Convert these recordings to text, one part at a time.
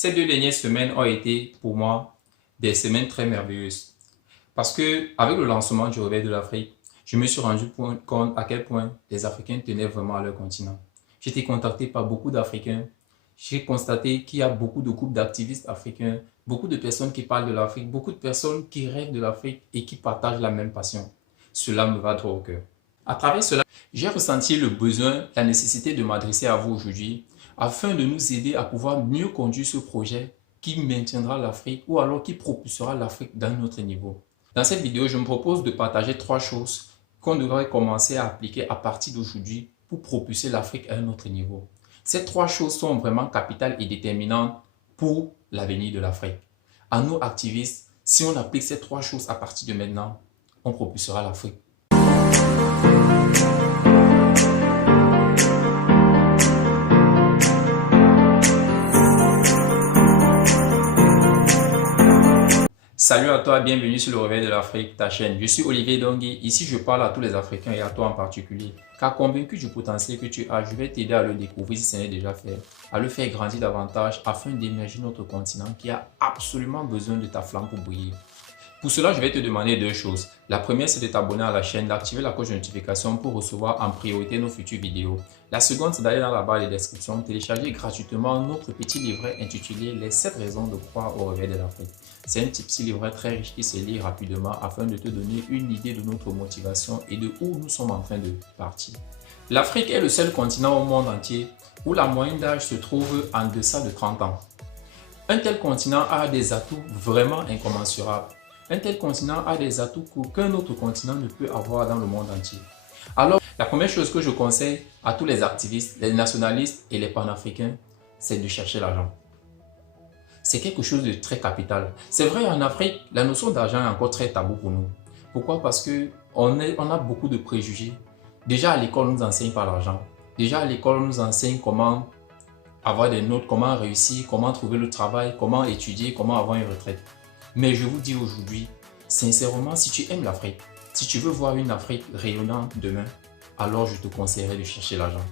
Ces 2 dernières semaines ont été pour moi des semaines très merveilleuses. Parce que avec le lancement du Réveil de l'Afrique, je me suis rendu compte à quel point les Africains tenaient vraiment à leur continent. J'ai été contacté par beaucoup d'Africains. J'ai constaté qu'il y a beaucoup de groupes d'activistes africains, beaucoup de personnes qui parlent de l'Afrique, beaucoup de personnes qui rêvent de l'Afrique et qui partagent la même passion. Cela me va droit au cœur. À travers cela, j'ai ressenti le besoin, la nécessité de m'adresser à vous aujourd'hui afin de nous aider à pouvoir mieux conduire ce projet qui maintiendra l'Afrique ou alors qui propulsera l'Afrique d'un autre niveau. Dans cette vidéo, je me propose de partager 3 choses qu'on devrait commencer à appliquer à partir d'aujourd'hui pour propulser l'Afrique à un autre niveau. Ces 3 choses sont vraiment capitales et déterminantes pour l'avenir de l'Afrique. À nous activistes, si on applique ces 3 choses à partir de maintenant, on propulsera l'Afrique. Salut à toi, bienvenue sur le Réveil de l'Afrique, ta chaîne. Je suis Olivier Dongui. Ici, je parle à tous les Africains et à toi en particulier. Car convaincu du potentiel que tu as, je vais t'aider à le découvrir si ce n'est déjà fait, à le faire grandir davantage afin d'émerger notre continent qui a absolument besoin de ta flamme pour briller. Pour cela, je vais te demander 2 choses. La première, c'est de t'abonner à la chaîne, d'activer la cloche de notification pour recevoir en priorité nos futures vidéos. La seconde, c'est d'aller dans la barre de description, télécharger gratuitement notre petit livret intitulé « Les 7 raisons de croire au réveil de l'Afrique ». C'est un petit livret très riche qui se lit rapidement afin de te donner une idée de notre motivation et de où nous sommes en train de partir. L'Afrique est le seul continent au monde entier où la moyenne d'âge se trouve en deçà de 30 ans. Un tel continent a des atouts vraiment incommensurables. Un tel continent a des atouts qu'aucun autre continent ne peut avoir dans le monde entier. Alors, la première chose que je conseille à tous les activistes, les nationalistes et les panafricains, c'est de chercher l'argent. C'est quelque chose de très capital. C'est vrai, en Afrique, la notion d'argent est encore très tabou pour nous. Pourquoi? Parce qu'on a beaucoup de préjugés. Déjà à l'école, on nous enseigne pas l'argent. Déjà à l'école, on nous enseigne comment avoir des notes, comment réussir, comment trouver le travail, comment étudier, comment avoir une retraite. Mais je vous dis aujourd'hui, sincèrement, si tu aimes l'Afrique, si tu veux voir une Afrique rayonnante demain, alors je te conseillerais de chercher l'argent.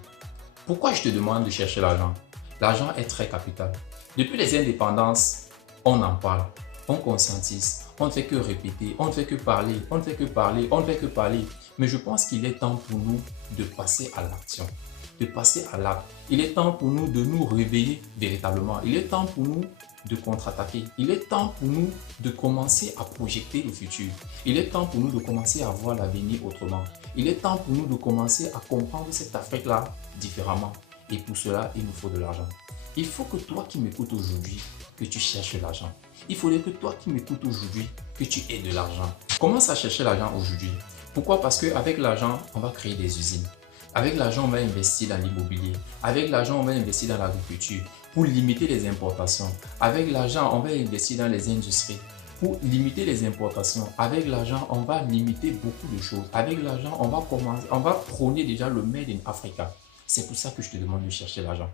Pourquoi je te demande de chercher l'argent? L'argent est très capital. Depuis les indépendances, on en parle, on conscientise, on ne fait que répéter, on ne fait que parler, on ne fait que parler, on ne fait que parler. Mais je pense qu'il est temps pour nous de passer à l'action, de passer à l'acte. Il est temps pour nous de nous réveiller véritablement. Il est temps pour nous de contre-attaquer. Il est temps pour nous de commencer à projeter le futur. Il est temps pour nous de commencer à voir l'avenir autrement. Il est temps pour nous de commencer à comprendre cette Afrique-là différemment. Et pour cela, il nous faut de l'argent. Il faut que toi qui m'écoutes aujourd'hui, que tu cherches l'argent. Il faudrait que toi qui m'écoutes aujourd'hui, que tu aies de l'argent. Commence à chercher l'argent aujourd'hui. Pourquoi? Parce qu'avec l'argent, on va créer des usines. Avec l'argent, on va investir dans l'immobilier. Avec l'argent, on va investir dans l'agriculture pour limiter les importations. Avec l'argent, on va investir dans les industries pour limiter les importations. Avec l'argent, on va limiter beaucoup de choses. Avec l'argent, on va prôner déjà le Made in Africa. C'est pour ça que je te demande de chercher l'argent.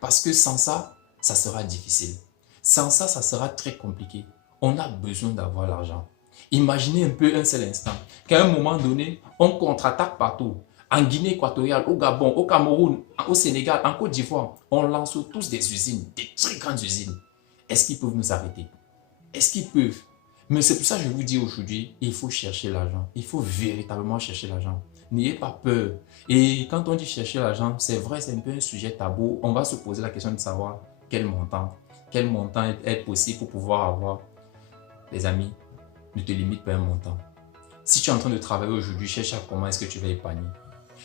Parce que sans ça, ça sera difficile. Sans ça, ça sera très compliqué. On a besoin d'avoir l'argent. Imaginez un peu un seul instant qu'à un moment donné, on contre-attaque partout. En Guinée équatoriale, au Gabon, au Cameroun, au Sénégal, en Côte d'Ivoire, on lance tous des usines, des très grandes usines. Est-ce qu'ils peuvent nous arrêter? Est-ce qu'ils peuvent? Mais c'est pour ça que je vous dis aujourd'hui, il faut chercher l'argent. Il faut véritablement chercher l'argent. N'ayez pas peur. Et quand on dit chercher l'argent, c'est vrai, c'est un peu un sujet tabou. On va se poser la question de savoir quel montant est possible pour pouvoir avoir. Les amis, ne te limite pas à un montant. Si tu es en train de travailler aujourd'hui, cherche à comment est-ce que tu vas épargner.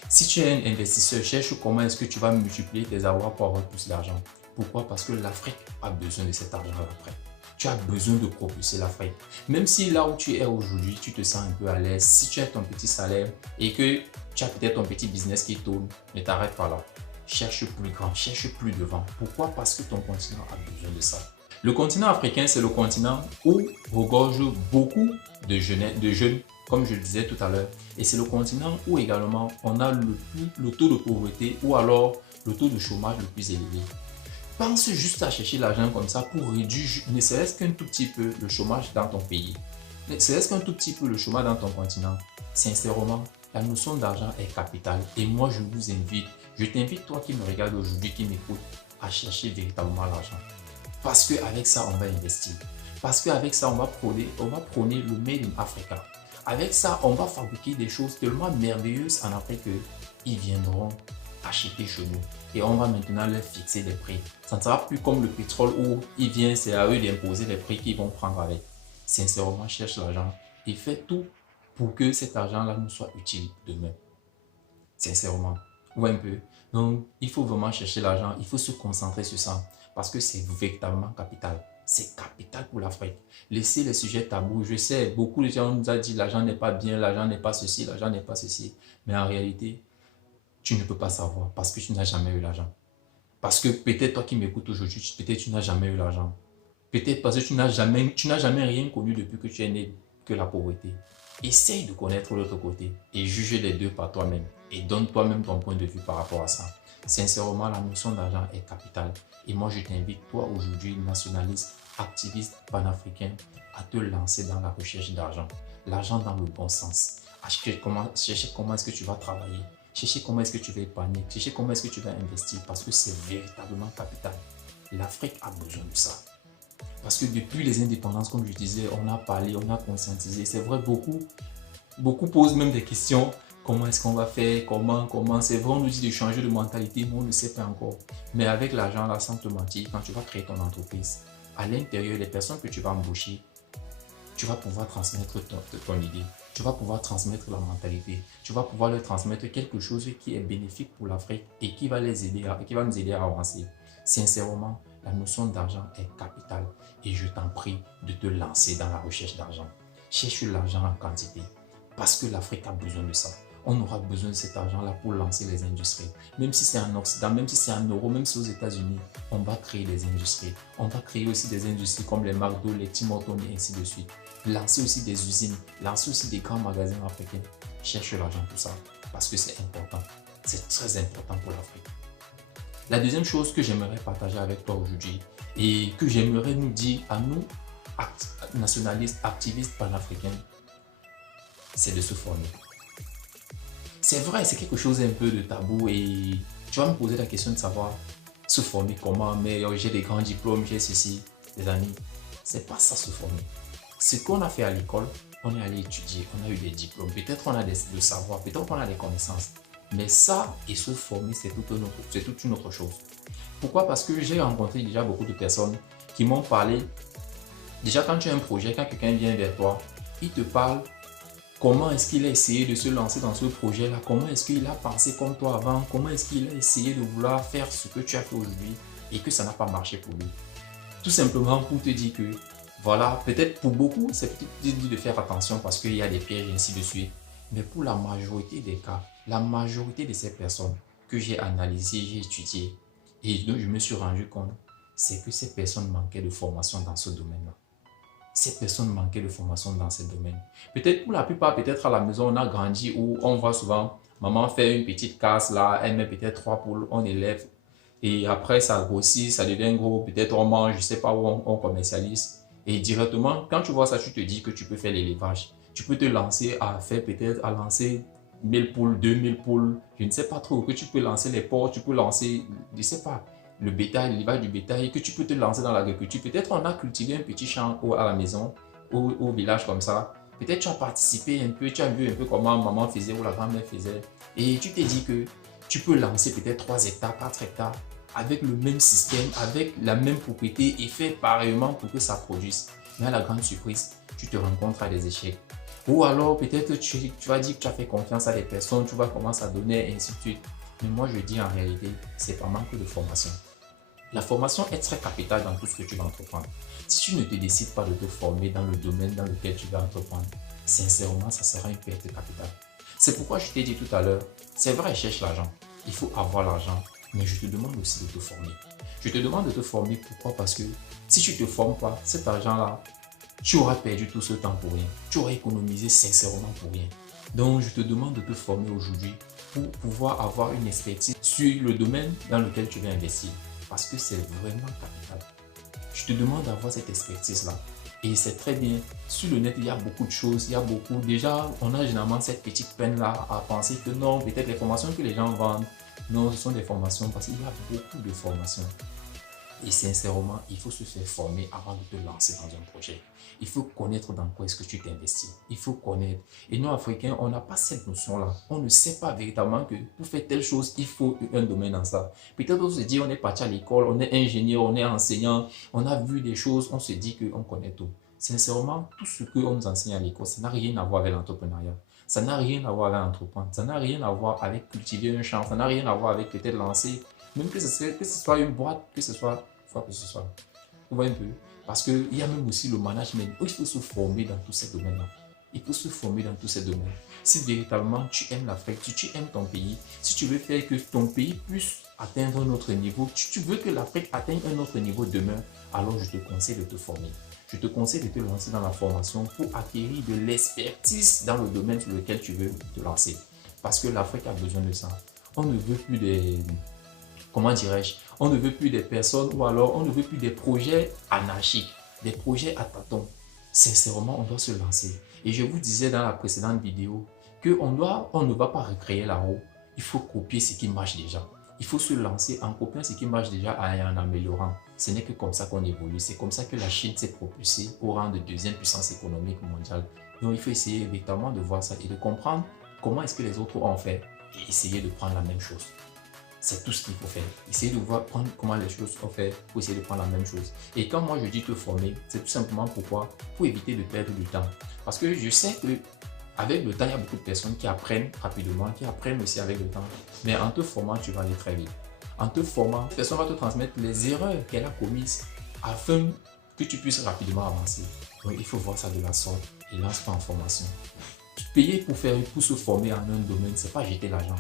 Si tu es un investisseur, cherche comment est-ce que tu vas multiplier tes avoirs pour avoir plus d'argent. Pourquoi? Parce que l'Afrique a besoin de cet argent après. Tu as besoin de propulser l'Afrique. Même si là où tu es aujourd'hui, tu te sens un peu à l'aise, si tu as ton petit salaire et que tu as peut-être ton petit business qui tourne, ne t'arrête pas là. Cherche plus grand, cherche plus devant. Pourquoi? Parce que ton continent a besoin de ça. Le continent africain, c'est le continent où regorge beaucoup de jeunes, comme je le disais tout à l'heure. Et c'est le continent où également on a le taux de pauvreté ou alors le taux de chômage le plus élevé. Pense juste à chercher l'argent comme ça pour réduire, ne serait-ce qu'un tout petit peu, le chômage dans ton pays. Ne serait-ce qu'un tout petit peu le chômage dans ton continent. Sincèrement, la notion d'argent est capitale. Et moi, je vous invite, je t'invite, toi qui me regardes aujourd'hui, qui m'écoute, à chercher véritablement l'argent. Parce qu'avec ça, on va investir. Parce qu'avec ça, on va prôner le Made in Africa. Avec ça, on va fabriquer des choses tellement merveilleuses en Afrique qu'ils viendront acheter chez nous. Et on va maintenant leur fixer des prix. Ça ne sera plus comme le pétrole où il vient, c'est à eux d'imposer les prix qu'ils vont prendre avec. Sincèrement, cherche l'argent et fais tout pour que cet argent-là nous soit utile demain. Sincèrement. Ou un peu. Donc, il faut vraiment chercher l'argent. Il faut se concentrer sur ça. Parce que c'est véritablement capital. C'est capital pour l'Afrique. Laissez les sujets tabous. Je sais, beaucoup de gens nous ont dit l'argent n'est pas bien, l'argent n'est pas ceci, l'argent n'est pas ceci. Mais en réalité, tu ne peux pas savoir parce que tu n'as jamais eu l'argent. Parce que peut-être toi qui m'écoutes aujourd'hui, peut-être tu n'as jamais eu l'argent. Peut-être parce que tu n'as jamais rien connu depuis que tu es né, que la pauvreté. Essaye de connaître l'autre côté et juge les deux par toi-même. Et donne toi-même ton point de vue par rapport à ça. Sincèrement, la notion d'argent est capitale. Et moi, je t'invite, toi aujourd'hui, nationaliste, activiste, panafricain, à te lancer dans la recherche d'argent. L'argent dans le bon sens. Chercher comment est-ce que tu vas travailler. Chercher comment est-ce que tu vas épargner. Chercher comment est-ce que tu vas investir. Parce que c'est véritablement capital. L'Afrique a besoin de ça. Parce que depuis les indépendances, comme je disais, on a parlé, on a conscientisé. C'est vrai, beaucoup posent même des questions. Comment est-ce qu'on va faire? Comment? C'est vrai, on nous dit de changer de mentalité, mais on ne sait pas encore. Mais avec l'argent, là, sans te mentir, quand tu vas créer ton entreprise, à l'intérieur, les personnes que tu vas embaucher, tu vas pouvoir transmettre ton idée. Tu vas pouvoir transmettre la mentalité. Tu vas pouvoir leur transmettre quelque chose qui est bénéfique pour l'Afrique et qui va nous aider à avancer. Sincèrement, la notion d'argent est capitale et je t'en prie de te lancer dans la recherche d'argent. Cherche l'argent en quantité parce que l'Afrique a besoin de ça. On aura besoin de cet argent-là pour lancer les industries. Même si c'est en Occident, même si c'est en Europe, même si aux États-Unis, on va créer des industries. On va créer aussi des industries comme les McDo, les Tim Hortons et ainsi de suite. Lancer aussi des usines, lancer aussi des grands magasins africains. Cherche l'argent pour ça parce que c'est important. C'est très important pour l'Afrique. La deuxième chose que j'aimerais partager avec toi aujourd'hui et que j'aimerais nous dire à nous, nationalistes, activistes panafricains, c'est de se former. C'est vrai, c'est quelque chose un peu de tabou et tu vas me poser la question de savoir se former comment, mais j'ai des grands diplômes, j'ai ceci, les amis. C'est pas ça se former. Ce qu'on a fait à l'école, on est allé étudier, on a eu des diplômes, peut-être on a le savoir, peut-être on a des connaissances. Mais ça et se former, c'est toute une autre chose. Pourquoi? Parce que j'ai rencontré déjà beaucoup de personnes qui m'ont parlé. Déjà, quand tu as un projet, quand quelqu'un vient vers toi, il te parle comment est-ce qu'il a essayé de se lancer dans ce projet-là, comment est-ce qu'il a pensé comme toi avant, comment est-ce qu'il a essayé de vouloir faire ce que tu as fait aujourd'hui et que ça n'a pas marché pour lui. Tout simplement pour te dire que, voilà, peut-être pour beaucoup, c'est peut-être dit de faire attention parce qu'il y a des pièges et ainsi de suite. Mais pour la majorité des cas, la majorité de ces personnes que j'ai analysées, j'ai étudiées et dont je me suis rendu compte, c'est que ces personnes manquaient de formation dans ce domaine-là. Ces personnes manquaient de formation dans ce domaine. Peut-être pour la plupart, peut-être à la maison, on a grandi où on voit souvent maman faire une petite casse là, elle met peut-être 3 poules, on élève et après ça grossit, ça devient gros, peut-être on mange, je ne sais pas où on commercialise. Et directement, quand tu vois ça, tu te dis que tu peux faire l'élevage. Tu peux te lancer à faire peut-être à lancer 1000 poules, 2000 poules, je ne sais pas trop, que tu peux lancer les porcs, tu peux lancer, je ne sais pas, le bétail, l'élevage du bétail, que tu peux te lancer dans l'agriculture. Peut-être on a cultivé un petit champ à la maison, au village comme ça. Peut-être tu as participé un peu, tu as vu un peu comment maman faisait ou la grand-mère faisait. Et tu t'es dit que tu peux lancer peut-être 3 hectares, 4 hectares avec le même système, avec la même propriété et faire pareillement pour que ça produise. Mais à la grande surprise, tu te rencontres à des échecs. Ou alors peut-être tu vas dire que tu as fait confiance à des personnes, tu vas commencer à donner et ainsi de suite. Mais moi je dis en réalité, c'est pas manque de formation. La formation est très capitale dans tout ce que tu vas entreprendre. Si tu ne te décides pas de te former dans le domaine dans lequel tu vas entreprendre, sincèrement, ça sera une perte de capital. C'est pourquoi je t'ai dit tout à l'heure, c'est vrai, cherche l'argent. Il faut avoir l'argent, mais je te demande aussi de te former. Je te demande de te former, pourquoi? Parce que si tu ne te formes pas, cet argent-là, tu auras perdu tout ce temps pour rien. Tu auras économisé sincèrement pour rien. Donc, je te demande de te former aujourd'hui pour pouvoir avoir une expertise sur le domaine dans lequel tu vas investir. Parce que c'est vraiment capital. Je te demande d'avoir cette expertise-là. Et c'est très bien. Sur le net, il y a beaucoup de choses. Il y a beaucoup. Déjà, on a généralement cette petite peine-là à penser que non, peut-être les formations que les gens vendent, non, ce sont des formations parce qu'il y a beaucoup de formations. Et sincèrement, il faut se faire former avant de te lancer dans un projet. Il faut connaître dans quoi est-ce que tu t'investis. Il faut connaître. Et nous, Africains, on n'a pas cette notion-là. On ne sait pas véritablement que pour faire telle chose, il faut un domaine dans ça. Peut-être on se dit, on est parti à l'école, on est ingénieur, on est enseignant, on a vu des choses, on se dit qu'on connaît tout. Sincèrement, tout ce qu'on nous enseigne à l'école, ça n'a rien à voir avec l'entrepreneuriat. Ça n'a rien à voir avec entreprendre. Ça n'a rien à voir avec cultiver un champ. Ça n'a rien à voir avec peut-être lancer. Même que ce soit une boîte, que ce soit quoi que ce soit. Vous voyez un peu? Parce qu'il y a même aussi le management. Il faut se former dans tous ces domaines-là. Il faut se former dans tous ces domaines. Si véritablement tu aimes l'Afrique, si tu aimes ton pays, si tu veux faire que ton pays puisse atteindre un autre niveau, tu veux que l'Afrique atteigne un autre niveau demain, alors je te conseille de te former. Je te conseille de te lancer dans la formation pour acquérir de l'expertise dans le domaine sur lequel tu veux te lancer. Parce que l'Afrique a besoin de ça. On ne veut plus des... Comment dirais-je? On ne veut plus des personnes ou alors on ne veut plus des projets anarchiques, des projets à tâtons. Sincèrement, on doit se lancer. Et je vous disais dans la précédente vidéo qu'on ne va pas recréer la roue. Il faut copier ce qui marche déjà. Il faut se lancer en copiant ce qui marche déjà et en améliorant. Ce n'est que comme ça qu'on évolue. C'est comme ça que la Chine s'est propulsée au rang de deuxième puissance économique mondiale. Donc il faut essayer véritablement de voir ça et de comprendre comment est-ce que les autres ont fait et essayer de prendre la même chose. C'est tout ce qu'il faut faire. Essayer de voir comment les choses sont faites pour essayer de prendre la même chose. Et quand moi je dis te former, c'est tout simplement pourquoi? Pour éviter de perdre du temps. Parce que je sais que avec le temps, il y a beaucoup de personnes qui apprennent rapidement, qui apprennent aussi avec le temps. Mais en te formant, tu vas aller très vite. En te formant, la personne va te transmettre les erreurs qu'elle a commises afin que tu puisses rapidement avancer. Donc il faut voir ça de la sorte et lance-toi en formation. Payer pour se former en un domaine, c'est pas jeter l'argent,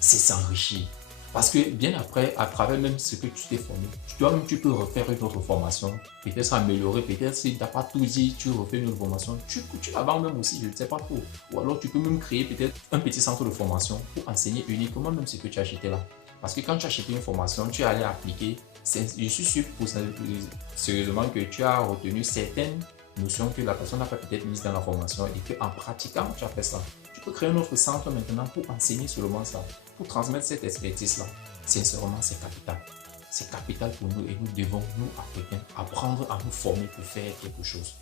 c'est s'enrichir. Parce que bien après, à travers même ce que tu t'es formé, toi-même tu peux refaire une autre formation, peut-être améliorer, peut-être si tu n'as pas tout dit, tu refais une autre formation, tu la vends même aussi, je ne sais pas trop. Ou alors tu peux même créer peut-être un petit centre de formation pour enseigner uniquement même ce que tu as acheté là. Parce que quand tu as acheté une formation, tu es allé appliquer, je suis sûr sérieusement que tu as retenu certaines notions que la personne n'a pas peut-être mises dans la formation et qu'en pratiquant, tu as fait ça. Tu peux créer un autre centre maintenant pour enseigner seulement ça, pour transmettre cette expertise-là. Sincèrement, c'est capital. C'est capital pour nous et nous devons, nous Africains, apprendre à nous former pour faire quelque chose.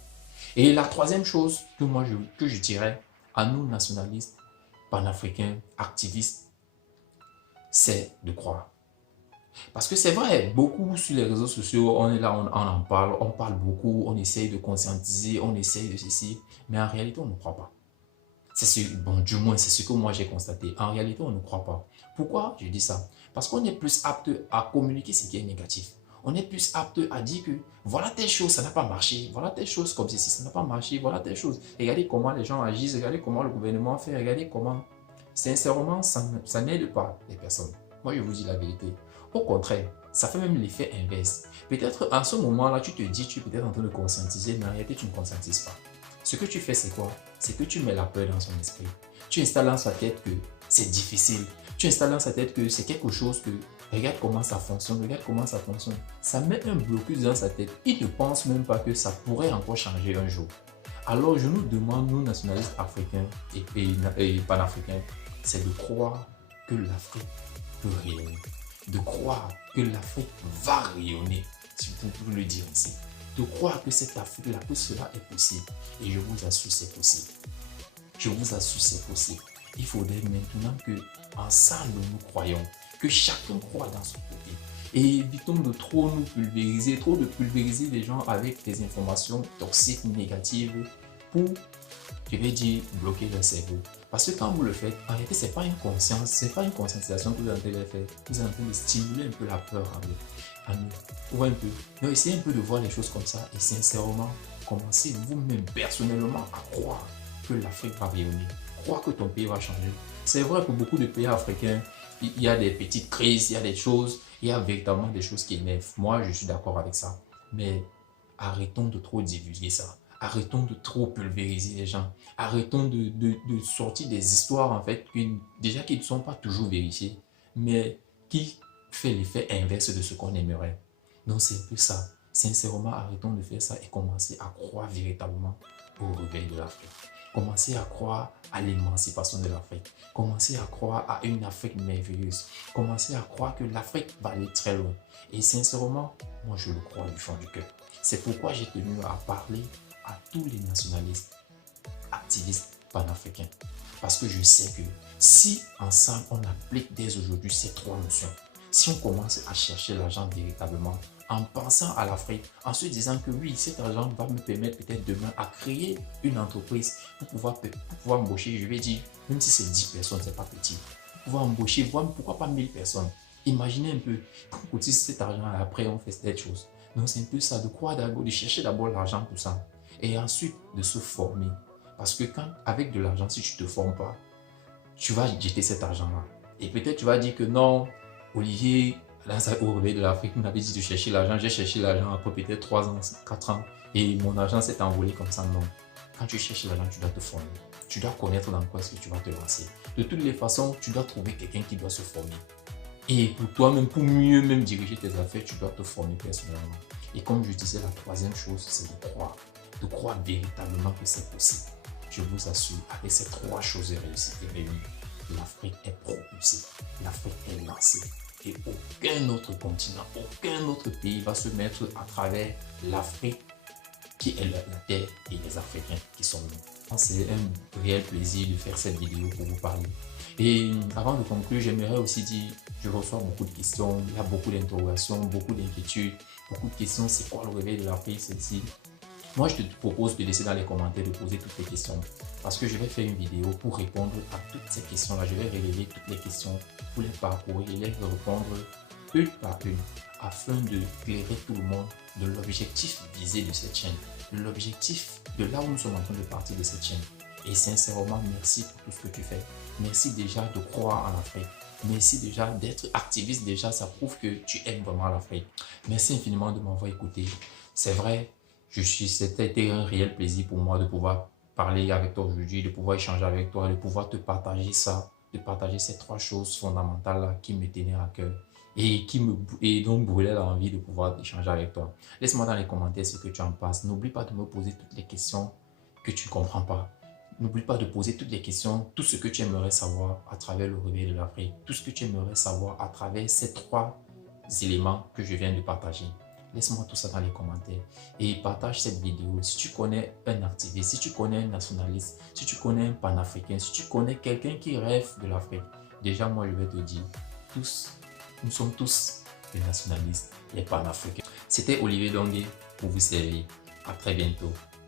Et la troisième chose que je dirais à nous nationalistes, panafricains, activistes, c'est de croire. Parce que c'est vrai, beaucoup sur les réseaux sociaux, on est là, on en parle, on parle beaucoup, on essaye de conscientiser, on essaye de ceci, mais en réalité, on ne croit pas. Bon, du moins, c'est ce que moi j'ai constaté. En réalité, on ne croit pas. Pourquoi je dis ça? Parce qu'on est plus apte à communiquer ce qui est négatif. On est plus apte à dire que voilà telle chose, ça n'a pas marché. Voilà telle chose comme ceci, ça n'a pas marché. Voilà telle chose. Regardez comment les gens agissent, regardez comment le gouvernement fait, regardez comment. Sincèrement, ça n'aide pas les personnes. Moi, je vous dis la vérité. Au contraire, ça fait même l'effet inverse. Peut-être en ce moment-là, tu te dis, tu es peut-être en train de conscientiser, mais en réalité, tu ne conscientises pas. Ce que tu fais, c'est quoi? C'est que tu mets la peur dans son esprit. Tu installes dans sa tête que c'est difficile. Tu installes dans sa tête que c'est quelque chose que, regarde comment ça fonctionne, regarde comment ça fonctionne. Ça met un blocus dans sa tête. Il ne pense même pas que ça pourrait encore changer un jour. Alors, je nous demande, nous nationalistes africains et panafricains, c'est de croire que l'Afrique peut rayonner. De croire que l'Afrique va rayonner, si vous pouvez le dire ainsi. De croire que cette Afrique-là, que cela est possible. Et je vous assure, c'est possible. Je vous assure, c'est possible. Il faudrait maintenant que, ensemble, nous croyons, que chacun croit dans son côté. Et évitons de trop nous pulvériser, trop de pulvériser les gens avec des informations toxiques, négatives, pour, je vais dire, bloquer leur cerveau. Parce que quand vous le faites, en réalité, ce n'est pas une conscience, ce n'est pas une conscientisation que vous êtes en train de faire. Vous êtes en train de stimuler un peu la peur en nous. Vous voyez un peu. Donc, essayez un peu de voir les choses comme ça et sincèrement, commencez vous-même personnellement à croire que l'Afrique va rayonner. Croire que ton pays va changer. C'est vrai que beaucoup de pays africains, il y a des petites crises, il y a des choses, il y a véritablement des choses qui énervent. Moi, je suis d'accord avec ça. Mais arrêtons de trop divulguer ça. Arrêtons de trop pulvériser les gens. Arrêtons de sortir des histoires, en fait, déjà qui ne sont pas toujours vérifiées, mais qui fait l'effet inverse de ce qu'on aimerait. Donc, c'est un peu ça. Sincèrement, arrêtons de faire ça et commencer à croire véritablement au réveil de l'Afrique. Commencez à croire à l'émancipation de l'Afrique. Commencez à croire à une Afrique merveilleuse. Commencez à croire que l'Afrique va aller très loin. Et sincèrement, moi je le crois du fond du cœur. C'est pourquoi j'ai tenu à parler à tous les nationalistes, activistes panafricains. Parce que je sais que si ensemble on applique dès aujourd'hui ces trois notions, si on commence à chercher l'argent véritablement, en pensant à l'Afrique, en se disant que oui, cet argent va me permettre peut-être demain à créer une entreprise pour pouvoir embaucher, je vais dire, même si c'est 10 personnes, c'est pas petit, pour pouvoir embaucher, voire pourquoi pas 1000 personnes. Imaginez un peu, quand on cotise cet argent, après on fait cette chose. Donc c'est un peu ça, de croire d'abord, de chercher d'abord l'argent pour ça, et ensuite de se former. Parce que quand, avec de l'argent, si tu ne te formes pas, tu vas jeter cet argent-là. Et peut-être tu vas dire que non, Olivier, là, au réveil de l'Afrique, on avait dit de chercher l'argent. J'ai cherché l'argent après peut-être 3 ans, 4 ans. Et mon argent s'est envolé comme ça. Non. Quand tu cherches l'argent, tu dois te former. Tu dois connaître dans quoi est-ce que tu vas te lancer. De toutes les façons, tu dois trouver quelqu'un qui doit se former. Et pour toi-même, pour mieux même diriger tes affaires, tu dois te former personnellement. Et comme je disais, la troisième chose, c'est de croire. De croire véritablement que c'est possible. Je vous assure, avec ces trois choses réunies, l'Afrique est propulsée, l'Afrique est lancée. Et aucun autre continent, aucun autre pays va se mettre à travers l'Afrique qui est la terre et les Africains qui sont nous. C'est un réel plaisir de faire cette vidéo pour vous parler. Et avant de conclure, j'aimerais aussi dire, je reçois beaucoup de questions, il y a beaucoup d'interrogations, beaucoup d'inquiétudes, beaucoup de questions, c'est quoi le réveil de l'Afrique, celle-ci. Moi, je te propose de laisser dans les commentaires, de poser toutes les questions. Parce que je vais faire une vidéo pour répondre à toutes ces questions-là. Je vais révéler toutes les questions pour les parcourir et les répondre une par une, afin de éclairer tout le monde de l'objectif visé de cette chaîne, de l'objectif de là où nous sommes en train de partir de cette chaîne. Et sincèrement, merci pour tout ce que tu fais. Merci déjà de croire en l'Afrique. Merci déjà d'être activiste. Déjà, ça prouve que tu aimes vraiment l'Afrique. Merci infiniment de m'avoir écouté. C'est vrai, c'était un réel plaisir pour moi de pouvoir parler avec toi aujourd'hui, de pouvoir échanger avec toi, de pouvoir te partager ça, de partager ces trois choses fondamentales qui me tenaient à cœur et donc brûlait l'envie de pouvoir échanger avec toi. Laisse-moi dans les commentaires ce que tu en penses. N'oublie pas de me poser toutes les questions que tu ne comprends pas. N'oublie pas de poser toutes les questions, tout ce que tu aimerais savoir à travers le réveil de l'Afrique, tout ce que tu aimerais savoir à travers ces trois éléments que je viens de partager. Laisse-moi tout ça dans les commentaires et partage cette vidéo. Si tu connais un activiste, si tu connais un nationaliste, si tu connais un panafricain, si tu connais quelqu'un qui rêve de l'Afrique, déjà moi je vais te dire, nous sommes tous les nationalistes, les panafricains. C'était Olivier Dongué pour vous servir. À très bientôt.